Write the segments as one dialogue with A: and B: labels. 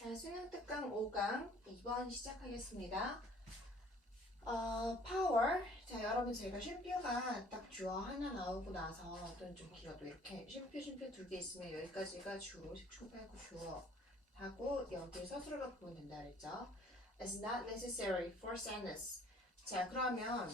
A: 자, 수능 특강 5강 2번 시작하겠습니다. 어, 파워. 자, 여러분 제가 쉼표가 딱 주어 하나 나오고 나서 또는 좀 길어도 이렇게 쉼표 쉼표 두 개 있으면 여기까지가 주어, 빼고 주어 하고 여기 서술어가 보면 된다 그랬죠. It's not necessary for sadness. 자, 그러면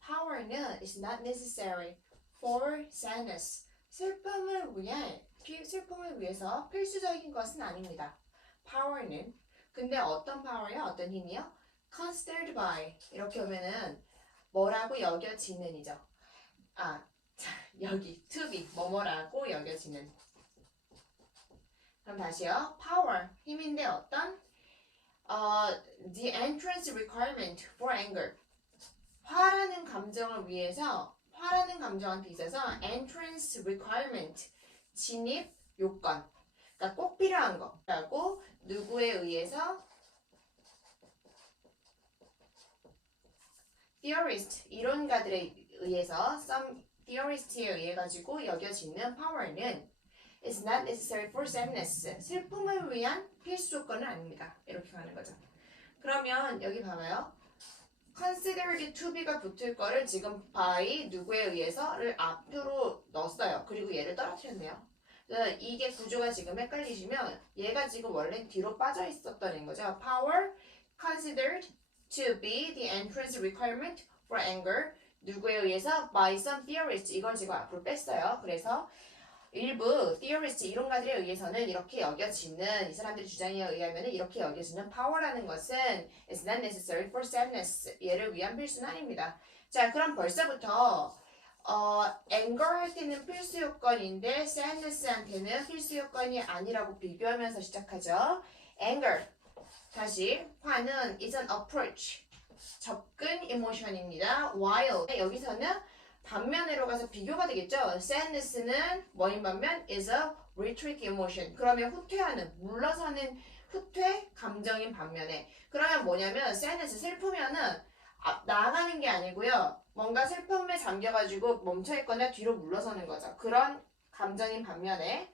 A: power는 is not necessary for sadness. 슬픔을 위해 피- 슬픔을 위해서 필수적인 것은 아닙니다. Power는 근데 어떤 power요? 어떤 힘이요? considered by 이렇게 오면은 뭐라고 여겨지는이죠. 아, 자 여기 to be 뭐뭐라고 여겨지는. 그럼 다시요. power 힘인데 어떤 어, the entrance requirement for anger 화라는 감정을 위해서 화라는 감정한테 있어서 entrance requirement 진입 요건 그러니까 꼭 필요한 거라고 누구에 의해서 theorist 이론가들에 의해서 some theorist에 의해 가지고 여겨지는 power는 is not necessary for sadness 슬픔을 위한 필수 조건은 아닙니다. 이렇게 가는 거죠. 그러면 여기 봐봐요. considered to be가 붙을 거를 지금 by 누구에 의해서를 앞으로 넣었어요. 그리고 얘를 떨어뜨렸네요 이게 구조가 지금 헷갈리시면 얘가 지금 원래 뒤로 빠져 있었다는 거죠. Power considered to be the entrance requirement for anger 누구에 의해서 by some theorists 이걸 지금 앞으로 뺐어요. 그래서 일부 theorist 이론가들에 의해서는 이렇게 여겨지는 이 사람들의 주장에 의하면 이렇게 여겨지는 power라는 것은 is not necessary for sadness 얘를 위한 필수는 아닙니다. 자 그럼 벌써부터 어, anger 할 때는 필수 요건인데 sadness한테는 필수 요건이 아니라고 비교하면서 시작하죠. anger 다시 화는 is an approach 접근 emotion입니다. while 여기서는 반면으로 가서 비교가 되겠죠. sadness는 뭐인 반면 is a retreat emotion. 그러면 후퇴하는 물러서는 후퇴 감정인 반면에 그러면 뭐냐면 sadness 슬프면은 앞- 나아가는 게 아니고요. 뭔가 슬픔에 잠겨가지고 멈춰있거나 뒤로 물러서는 거죠. 그런 감정인 반면에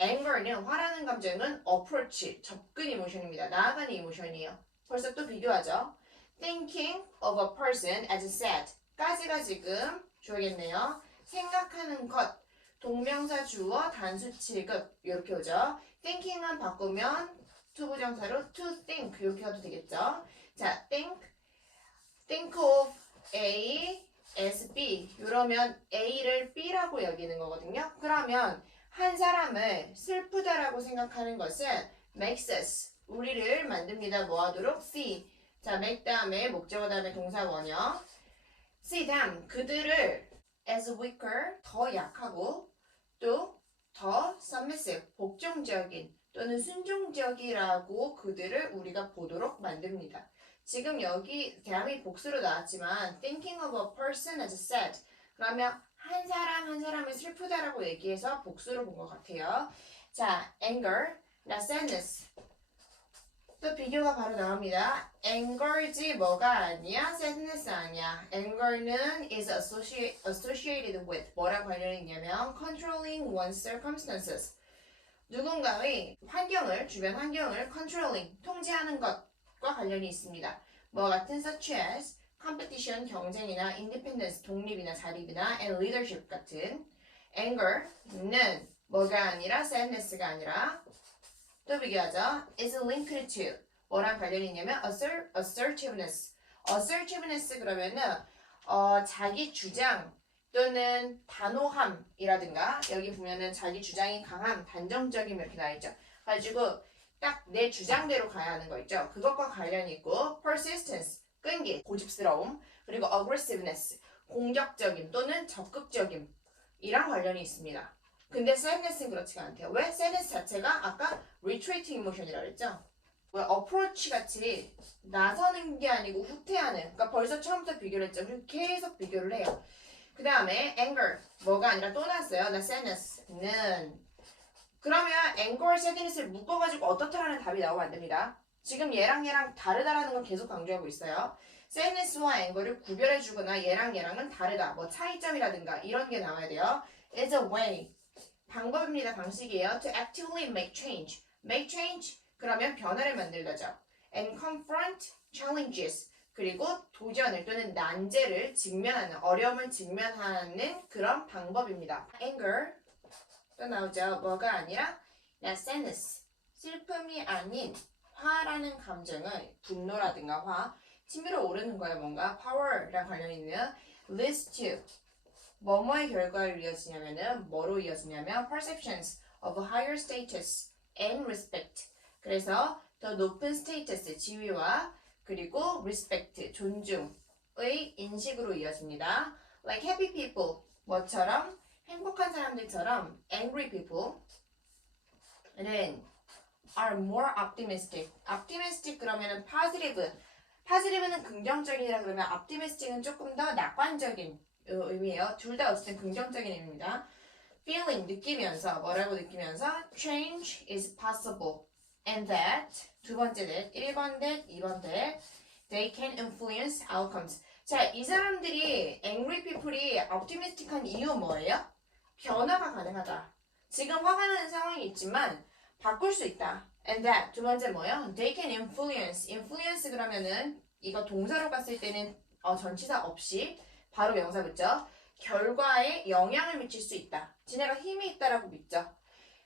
A: anger는 화라는 감정은 approach, 접근 이모션입니다. 나아가는 이모션이에요. 벌써 또 비교하죠. thinking of a person as sad 까지가 지금 줘야겠네요. 생각하는 것, 동명사 주어 단수 취급 이렇게 오죠. thinking은 바꾸면 투부정사로 to think 이렇게 해도 되겠죠. 자, think, think of A as B 이러면 A를 B라고 여기는 거거든요. 그러면 한 사람을 슬프다라고 생각하는 것은 makes us 우리를 만듭니다. 뭐 하도록? see 자 make 다음에 목적어 다음에 동사 원형 see them 그들을 as weaker 더 약하고 또 더 submissive 복종적인 또는 순종적이라고 그들을 우리가 보도록 만듭니다. 지금 여기 대함이 복수로 나왔지만 thinking of a person as sad 그러면 한 사람 한 사람을 슬프다라고 얘기해서 복수로 본 것 같아요. 자, anger, 나 sadness. 또 비교가 바로 나옵니다. anger지 뭐가 아니야? sadness 아니야. anger는 is associate, associated with 뭐랑 관련이 있냐면 controlling one's circumstances. 누군가의 환경을, 주변 환경을 controlling, 통제하는 것 과 관련이 있습니다. 뭐 같은 such as competition, 경쟁이나 independence, 독립이나 자립이나 and leadership 같은 anger는 뭐가 아니라 sadness가 아니라 또 비교하죠. is linked to 뭐랑 관련이 있냐면 assert, assertiveness. assertiveness 그러면은 어, 자기 주장 또는 단호함이라든가 여기 보면은 자기 주장이 강함, 단정적임 이렇게 나와 있죠. 가지고 딱 내 주장대로 가야 하는 거 있죠. 그것과 관련이 있고 persistence 끈기, 고집스러움 그리고 aggressiveness 공격적임 또는 적극적임 이랑 관련이 있습니다. 근데 sadness는 그렇지가 않대요. 왜? sadness 자체가 아까 retreating emotion이라고 했죠. 왜 approach 같이 나서는 게 아니고 후퇴하는 그러니까 벌써 처음부터 비교를 했죠. 계속 비교를 해요. 그 다음에 anger 뭐가 아니라 또 나왔어요. 나 sadness는 그러면 anger, sadness를 묶어가지고 어떻다라는 답이 나오면 안 됩니다. 지금 얘랑 얘랑 다르다라는 걸 계속 강조하고 있어요. sadness와 anger를 구별해주거나 얘랑 얘랑은 다르다. 뭐 차이점이라든가 이런 게 나와야 돼요. is a way 방법입니다. 방식이에요. to actively make change. make change 그러면 변화를 만들다죠. and confront challenges. 그리고 도전을 또는 난제를 직면하는 어려움을 직면하는 그런 방법입니다. anger 또 나오죠. 뭐가 아니라 sadness 슬픔이 아닌 화라는 감정을 분노라든가 화 치밀어 오르는 거예요. 뭔가 power랑 관련 있는 leads to 뭐뭐의 결과를 이어지냐면은 뭐로 이어지냐면 perceptions of higher status and respect. 그래서 더 높은 스테이터스 지위와 그리고 respect 존중의 인식으로 이어집니다. Like happy people 뭐처럼 행복한 사람들처럼 angry people는 are more optimistic. optimistic 그러면은 positive. positive는 긍정적이라 그러면 optimistic은 조금 더 낙관적인 의미예요. 둘 다 어쨌든 긍정적인 의미입니다. feeling 느끼면서 뭐라고 느끼면서 change is possible and that 두 번째 that 1번 that 2번 that they can influence outcomes. 자, 이 사람들이 angry people이 optimistic한 이유 뭐예요? 변화가 가능하다. 지금 화가 나는 상황이 있지만 바꿀 수 있다. And that 두 번째 뭐요? They can influence. influence 그러면은 이거 동사로 갔을 때는 어, 전치사 없이 바로 명사 붙죠. 결과에 영향을 미칠 수 있다. 지네가 힘이 있다라고 믿죠.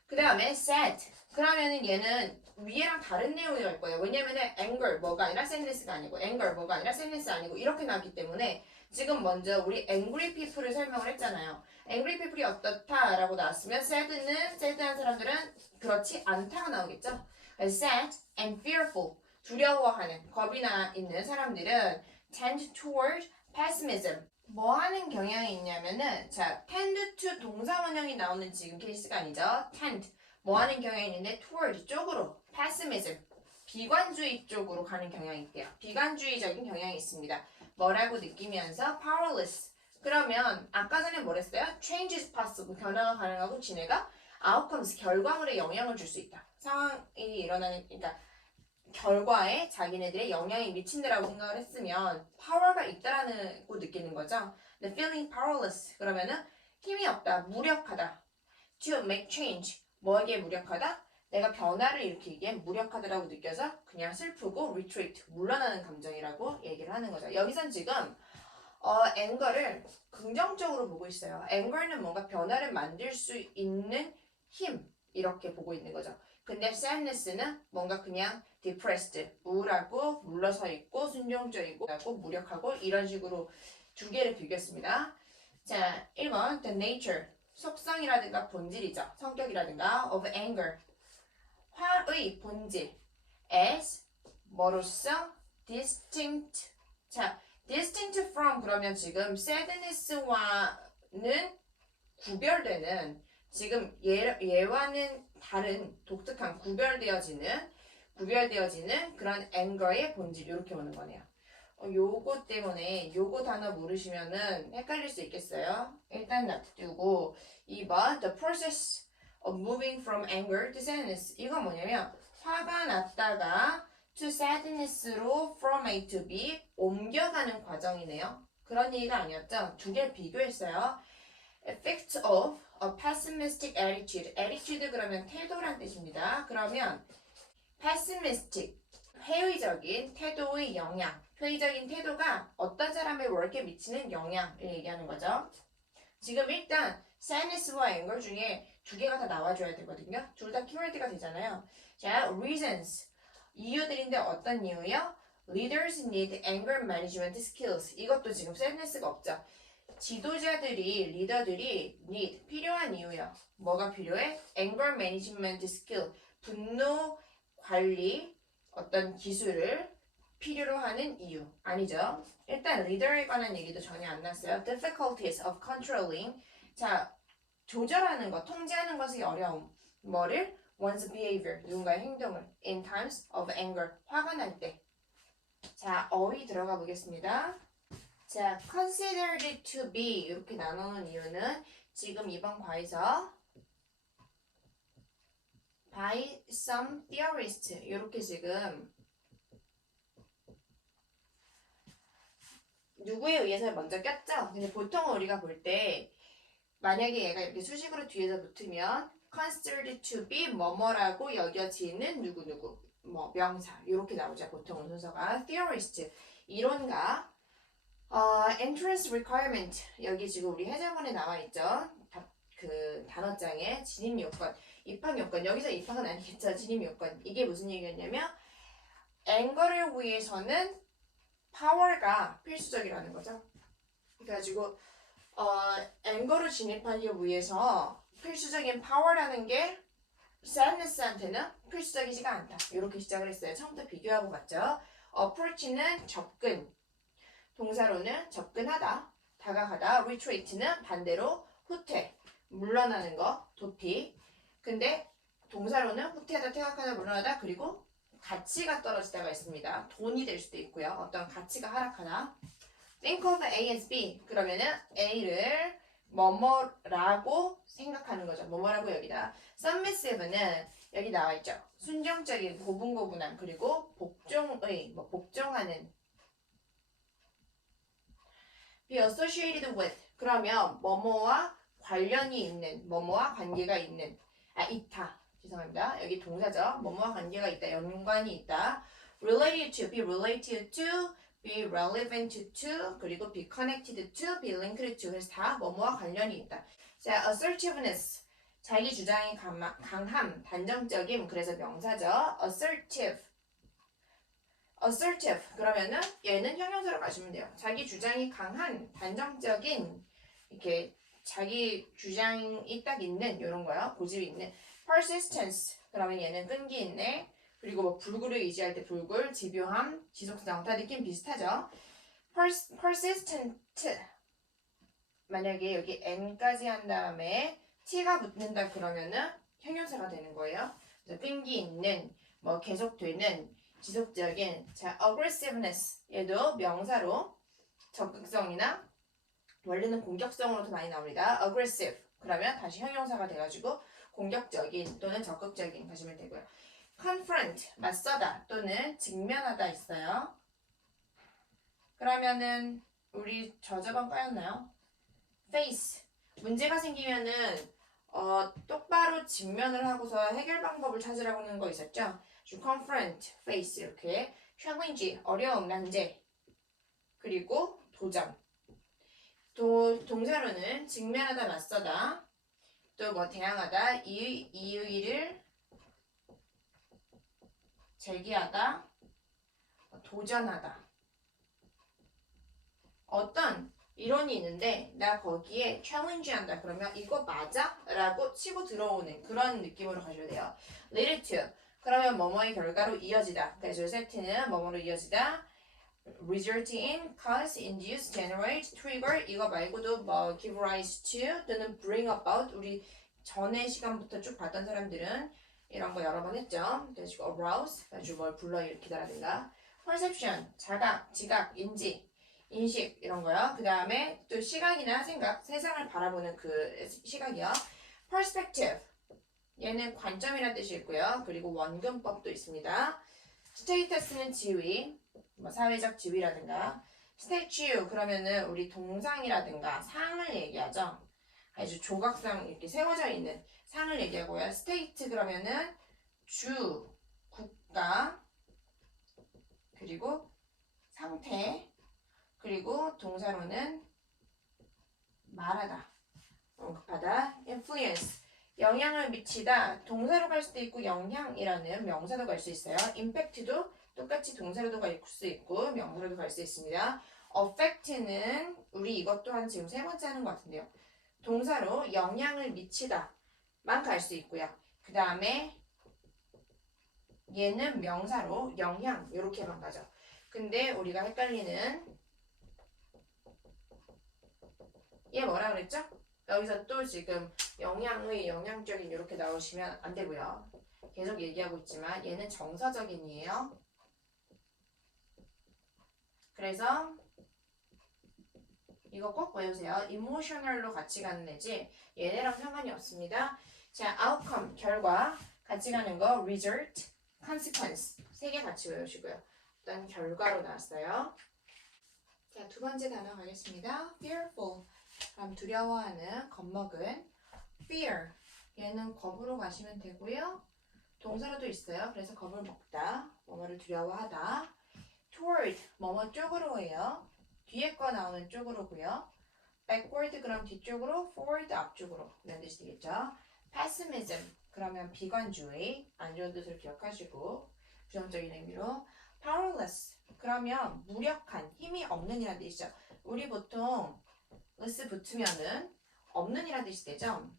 A: 그 다음에 sad. 그러면은 얘는 위에랑 다른 내용이 갈 거예요. 왜냐면은 anger 뭐가 아니라 sadness가 아니고 anger 뭐가 아니라 sadness 아니고 이렇게 나왔기 때문에 지금 먼저 우리 angry people을 설명을 했잖아요. angry people이 어떻다라고 나왔으면 sad는 sad한 사람들은 그렇지 않다가 나오겠죠. sad and fearful 두려워하는 겁이 나 있는 사람들은 tend toward pessimism 뭐 하는 경향이 있냐면은 자 tend to 동사 원형이 나오는 지금 케이스가 아니죠. tend 뭐 하는 경향이 있는데 toward 쪽으로 pessimism 비관주의 쪽으로 가는 경향이 있대요. 비관주의적인 경향이 있습니다. 뭐라고 느끼면서 powerless 그러면 아까 전에 뭐랬어요? change is possible 변화가 가능하고 지네가 outcomes 결과물에 영향을 줄 수 있다. 상황이 일어나는 그러니까 결과에 자기네들의 영향이 미친다라고 생각을 했으면 power가 있다라고 느끼는 거죠. The feeling powerless 그러면은 힘이 없다, 무력하다. To make change 뭐에게 무력하다? 내가 변화를 일으키기에 무력하다라고 느껴서 그냥 슬프고 retreat 물러나는 감정이라고 얘기를 하는 거죠. 여기선 지금 어, 앵거를 긍정적으로 보고 있어요. 앵거는 뭔가 변화를 만들 수 있는 힘 이렇게 보고 있는 거죠. 근데 sadness는 뭔가 그냥 depressed 우울하고 물러서 있고 순종적이고 무력하고 이런 식으로 두 개를 비교했습니다. 자, 1번 the nature 속성이라든가 본질이죠. 성격이라든가 of anger 화의 본질 as 뭐로서 distinct 자 distinct from 그러면 지금 sadness와는 구별되는 지금 얘, 얘와는 다른 독특한 구별되어지는 구별되어지는 그런 앵거의 본질 이렇게 오는 거네요. 어, 요거 때문에 요거 단어 모르시면은 헷갈릴 수 있겠어요. 일단 놔두고 2번 the process moving from anger to sadness 이건 뭐냐면 화가 났다가 to sadness로 from A to B 옮겨가는 과정이네요. 그런 얘기가 아니었죠. 두 개를 비교했어요. effect of a pessimistic attitude. attitude 그러면 태도란 뜻입니다. 그러면 pessimistic 회의적인 태도의 영향. 회의적인 태도가 어떤 사람의 work에 미치는 영향을 얘기하는 거죠. 지금 일단 sadness와 anger 중에 두 개가 다 나와줘야 되거든요. 둘 다 키워드가 되잖아요. 자, reasons. 이유들인데 어떤 이유요? Leaders need anger management skills. 이것도 지금 sadness가 없죠. 지도자들이, 리더들이 need, 필요한 이유요. 뭐가 필요해? anger management skill. 분노 관리 어떤 기술을 필요로 하는 이유. 아니죠. 일단 리더에 관한 얘기도 전혀 안 났어요. difficulties of controlling. 자, 조절하는 것, 통제하는 것이 어려움. 뭐를? one's behavior, 누군가의 행동을. in times of anger, 화가 날 때. 자, 어휘 들어가 보겠습니다. 자, considered to be 이렇게 나누는 이유는 지금 이번 과에서 by some theorists 이렇게 지금 누구에 의해서 먼저 꼈죠? 근데 보통 우리가 볼때 만약에 얘가 이렇게 수식으로 뒤에서 붙으면 considered to be 뭐뭐라고 여겨지는 누구누구 뭐 명사 이렇게 나오죠 보통은 순서가. Theorist 이론가. 어, entrance requirement 여기 지금 우리 해설문에 나와 있죠. 답, 그 단어장에 진입 요건 입학 요건. 여기서 입학은 아니겠죠 진입 요건. 이게 무슨 얘기였냐면 앵거를 위해서는 파워가 필수적이라는 거죠. 그래가지고 어, 앵거를 진입하기 위해서 필수적인 파워라는 게 sadness한테는 필수적이지가 않다. 이렇게 시작을 했어요. 처음부터 비교하고 갔죠. approach는 접근, 동사로는 접근하다, 다가가다, retreat는 반대로 후퇴, 물러나는 거, 도피. 근데 동사로는 후퇴하다, 퇴각하다, 물러나다, 그리고 가치가 떨어지다가 있습니다. 돈이 될 수도 있고요. 어떤 가치가 하락하다. Think of A as B. 그러면은 A를 뭐뭐라고 생각하는 거죠. 뭐뭐라고 여기다. Submissive는 여기 나와 있죠. 순종적인, 고분고분한, 그리고 복종의, 뭐 복종하는. Be associated with. 그러면 뭐뭐와 관련이 있는, 뭐뭐와 관계가 있는, 아 있다. 죄송합니다. 여기 동사죠. 뭐뭐와 관계가 있다, 연관이 있다. Related to, be related to, be relevant to, 그리고 be connected to, be linked to. 그래서 다 뭐뭐와 관련이 있다. 자, assertiveness. 자기 주장이 강함, 단정적임, 그래서 명사죠. assertive. assertive. 그러면은 얘는 형용사로 가시면 돼요. 자기 주장이 강한, 단정적인, 이렇게 자기 주장이 딱 있는 이런 거요. 고집이 있는 persistence. 그러면 얘는 끈기 있네. 그리고 뭐 불굴을 의지할 때 불굴, 집요함, 지속성 다 느낌 비슷하죠. pers, persistent. 만약에 여기 n까지 한 다음에 t가 붙는다 그러면은 형용사가 되는 거예요. 끈기 있는, 뭐 계속되는, 지속적인. 자, aggressiveness 얘도 명사로 적극성이나 원래는 공격성으로도 많이 나옵니다. aggressive 그러면 다시 형용사가 돼가지고 공격적인 또는 적극적인 가시면 되고요. Confront 맞서다 또는 직면하다 있어요. 그러면은 우리 저저번 까였나요? face 문제가 생기면은 어, 똑바로 직면을 하고서 해결 방법을 찾으라고 하는 거 있었죠? 주 confront, face 이렇게 challenge, 어려움, 난제 그리고 도전 또 동사로는 직면하다, 맞서다 또 뭐 대항하다, 이의, 이의를 제기하다, 도전하다. 어떤 이론이 있는데 나 거기에 challenge 한다 그러면 이거 맞아? 라고 치고 들어오는 그런 느낌으로 가셔야 돼요. Lead to. 그러면 뭐뭐의 결과로 이어지다. 그래서 세트는 뭐뭐로 이어지다. Result in, cause, induce, generate, trigger. 이거 말고도 뭐 give rise to 또는 bring about. 우리 전에 시간부터 쭉 봤던 사람들은 이런 거 여러 번 했죠 그래서 arouse 가지고 뭘 불러일으키다라든가 perception, 자각, 지각, 인지 인식 이런 거요. 그 다음에 또 시각이나 생각, 세상을 바라보는 그 시각이요. perspective 얘는 관점이라는 뜻이 있고요. 그리고 원근법도 있습니다. status는 지위, 뭐 사회적 지위라든가 statue 그러면은 우리 동상이라든가 상을 얘기하죠. 아주 조각상 이렇게 세워져 있는 상을 얘기하고요. state 그러면은 주, 국가 그리고 상태 그리고 동사로는 말하다, 언급하다, influence, 영향을 미치다, 동사로 갈 수도 있고 영향이라는 명사로 갈 수 있어요. impact도 똑같이 동사로도 갈 수 있고 명사로도 갈 수 있습니다. affect는 우리 이것 또한 지금 세 번째 하는 것 같은데요. 동사로 영향을 미치다만 갈 수 있고요. 그 다음에 얘는 명사로 영향 이렇게만 가죠. 근데 우리가 헷갈리는 얘 뭐라 그랬죠? 여기서 또 지금 영향의 영향적인 이렇게 나오시면 안 되고요. 계속 얘기하고 있지만 얘는 정서적인이에요. 그래서 이거 꼭 외우세요. emotional로 같이 가는 애지 얘네랑 상관이 없습니다. 자, outcome 결과 같이 가는 거 result, consequence 세 개 같이 외우시고요. 일단 결과로 나왔어요. 자, 두 번째 단어 가겠습니다. fearful 그럼 두려워하는, 겁먹은 fear 얘는 겁으로 가시면 되고요. 동사로도 있어요. 그래서 겁을 먹다, 뭐뭐를 두려워하다. toward, 뭐뭐 쪽으로예요. 뒤에 거 나오는 쪽으로고요. backward 그럼 뒤쪽으로, forward 앞쪽으로 이런 뜻이 되겠죠. pessimism 그러면 비관주의, 안 좋은 뜻을 기억하시고 부정적인 의미로 powerless 그러면 무력한, 힘이 없는 이라는 뜻이죠. 우리 보통 less 붙으면은 없는 이라는 뜻이 되죠.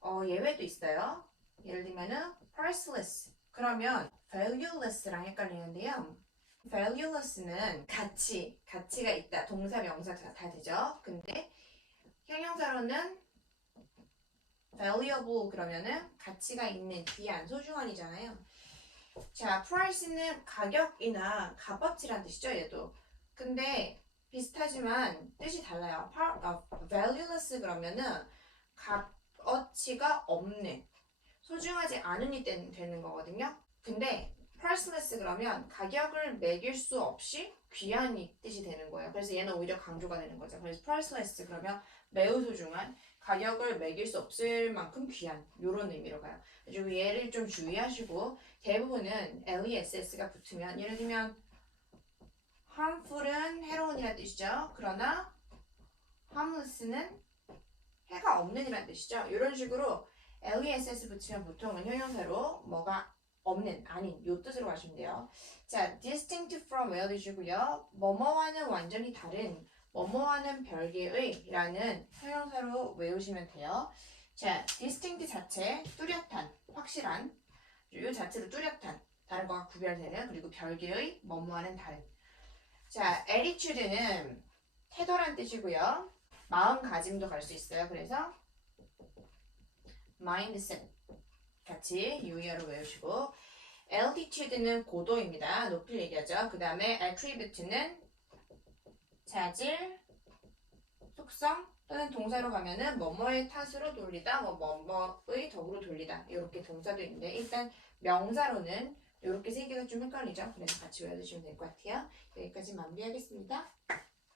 A: 어, 예외도 있어요. 예를 들면은 priceless 그러면 valueless랑 헷갈리는데요. Valueless는 가치, 가치가 있다. 동사, 명사 다, 다 되죠. 근데 형용사로는 valuable 그러면은 가치가 있는, 귀한, 소중한이잖아요. 자, price는 가격이나 값어치란 뜻이죠, 얘도. 근데 비슷하지만 뜻이 달라요. valueless 그러면은 값어치가 없는, 소중하지 않은이 때- 되는 거거든요. 근데 priceless 그러면 가격을 매길 수 없이 귀한 이 뜻이 되는 거예요. 그래서 얘는 오히려 강조가 되는 거죠. 그래서 priceless 그러면 매우 소중한, 가격을 매길 수 없을 만큼 귀한 이런 의미로 가요. 그리고 얘를 좀 주의하시고 대부분은 less가 붙으면 예를 들면 harmful은 해로운이라는 뜻이죠. 그러나 harmless는 해가 없는 이라는 뜻이죠. 이런 식으로 less 붙이면 보통은 형용사로 뭐가 없는, 아닌 요 뜻으로 가시면 돼요. 자, distinct from 외워 주시고요. 뭐뭐와는 완전히 다른, 뭐뭐와는 별개의 라는 형용사로 외우시면 돼요. 자, distinct 자체, 뚜렷한, 확실한, 요 자체로 뚜렷한, 다른 거와 구별되는, 그리고 별개의, 뭐뭐와는 다른. 자, attitude는 태도란 뜻이고요. 마음가짐도 갈 수 있어요. 그래서 mindset 같이 유의어로 외우시고 altitude는 고도입니다. 높이를 얘기하죠. 그 다음에 attribute는 자질, 속성 또는 동사로 가면은 뭐뭐의 탓으로 돌리다, 뭐 뭐뭐의 덕으로 돌리다 이렇게 동사도 있는데 일단 명사로는 이렇게 세 개가 좀 헷갈리죠. 그래서 같이 외워두시면 될 것 같아요. 여기까지 마무리하겠습니다.